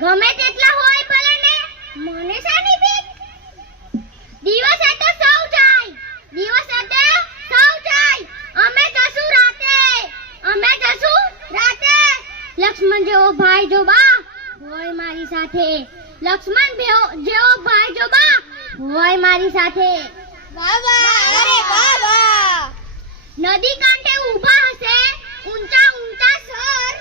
ગમે તેટલા હોય ભલે ને મને શાની બીક દિવસ તો સૌ જાય અમે જશું રાતે લક્ષ્મણ જેવો ભાઈ જો બા હોય મારી સાથે લક્ષ્મણ જેવો ભાઈ જો બા હોય મારી સાથે બાબા અરે બાબા નદી કાંઠે ઊભા હશે ઊંચા ઊંચા સર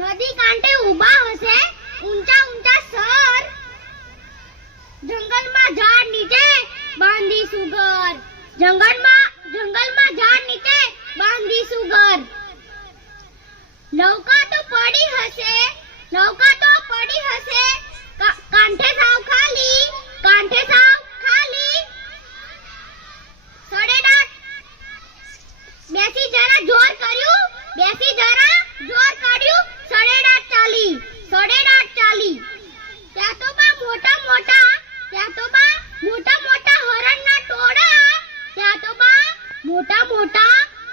નદી કાંઠે ઊભા હશે ઊંચા ઊંચા સર જંગલમાં ઝાડ નીચે બાંધીશું ઘર જંગલમાં ઝાડ નીચે બાંધીશું ઘર નૌકા તો પડી હશે કાંઠે સાવ ખાલી સડેડાટ બેસી જરા જોર કર્યું સડેડાટ ચાલી ત્યાં તો બા મોટા મોટા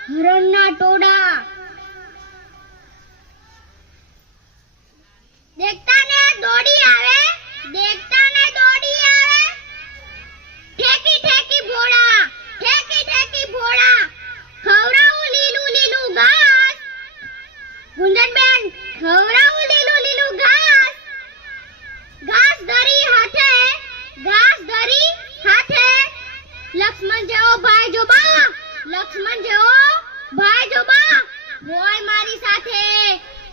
હરણના ટોળા દેખતા ને દોડી આવે ઠેકી ભોળા ખવરાવું લીલું ઘાસ ગુંજનબેન ખવરાવું લીલું ઘાસ ધરી હાથે લક્ષ્મણ જેવો ભાઈ જો બા હોય મારી સાથે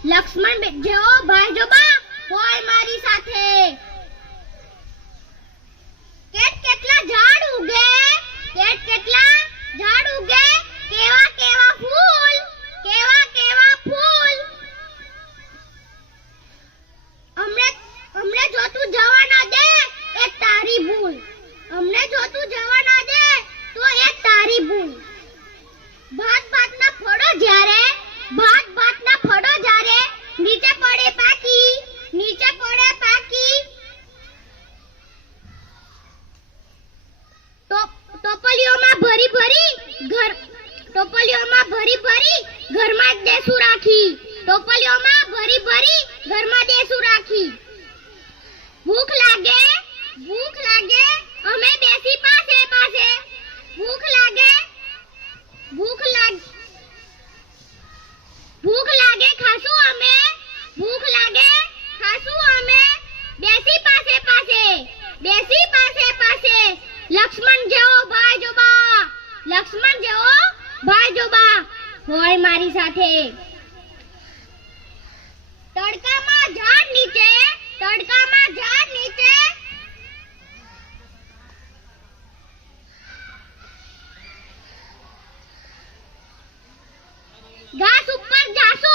લક્ષ્મણ જેવો ભાઈ જો બા હોય મારી સાથે કેટલા ઝાડ ઉગે કેવા ફૂલ અમને જો તું જવા ના દે એ તારી ભૂલ તો એ તારી ભૂલ ભાત ભાતના ફળો જ્યારે નીચે પડે પાકી ટોપલીઓમાં ભરી ભરી ઘરમાં દેસું રાખી ભૂખ લાગે અમે બેસી પાસે ભૂખ લાગે ખાશું અમે બેસી પાસે લક્ષ્મણ જેવો ભાઈ જો બા હોય મારી સાથે તડકામાં ઝાડ નીચે ઘાસ ઉપર જાસુ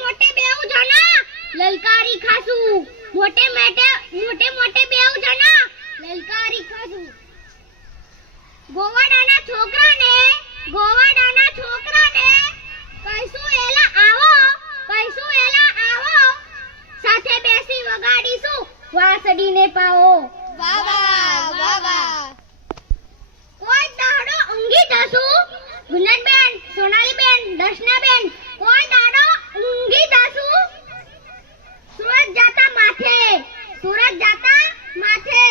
મોટે બેઉ જણા લલકારી ખાસુ મોટે બેઉ જણા લલકારી ખાસુ ગોવાડાના છોકરાને કઈશું એલા આવો સાથે બેસી વગાડીશું વાસડીને પાવો બાબા કોઈ દાડો ઊંઘી જશું ગુંજનબેન સોનાલીબેન દર્શનાબેન કોઈ દાડો ઊંઘી જશું સૂરજ જાતા માથે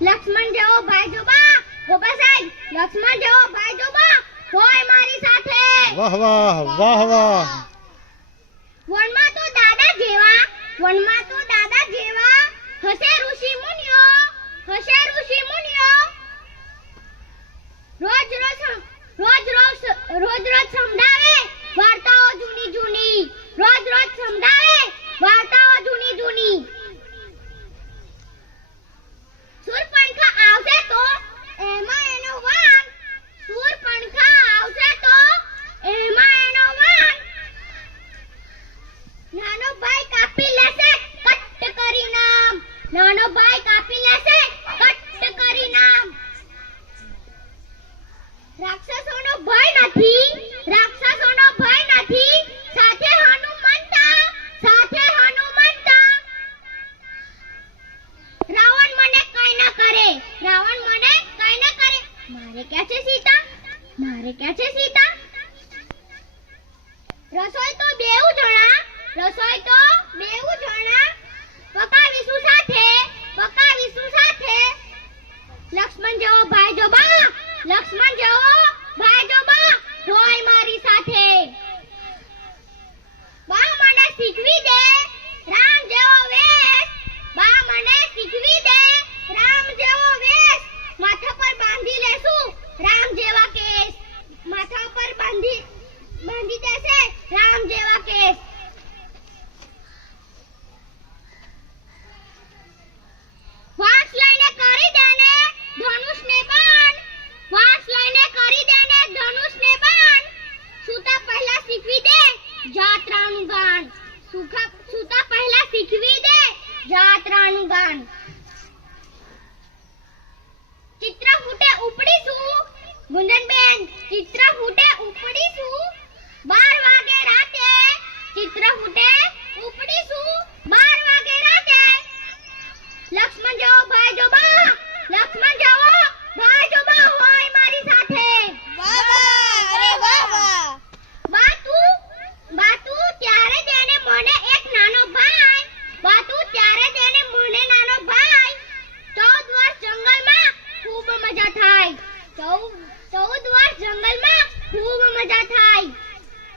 લક્ષ્મણ જેવો ભાઈ જો બા ગોપા સાહેબ લક્ષ્મણ જેવો ભાઈ જો બા હોય મારી સાથે વાહ વનમાં તો દાદા જેવા હશે ઋષિ મુનિઓ રોજ સમજાવે વાર્તાઓ જૂની સુરપંખા આવશે તો એમાં એનો વાંક નાનો ભાઈ કાપી લેશે કટ કરી નામ રાક્ષસોનો ભય નથી સાથે હનુમંતા રાવણ મને કઈ ન કરે મારે ક્યાં છે સીતા રસોઈ તો બેઉ જણા રસોઈ તો બેઉ જણા પકાવીશું સાથે લક્ષ્મણ જેવો ભાઈ જો બા લક્ષ્મણ જેવો ભાઈ જો બા હોય મારી સાથે બા મને શીખવી દે રામ જેવો વેશ બા મને શીખવી દે રામ જેવો વેશ માથા પર બાંધી લેશું રામ જેવા કેસ માથા પર બાંધી દેશે રામ જેવા કેસ વાસ લઈને કરી દેને ધનુષને બાણ વાસ લઈને કરી દેને ધનુષને બાણ સૂતા પહેલા શીખવી દે જાત્રાનું ગાન સૂતા પહેલા શીખવી દે જાત્રાનું ગાન ચિત્ર ફૂટે ઉપડીશું ગુંજનબેન ચિત્ર ફૂટે ઉપડી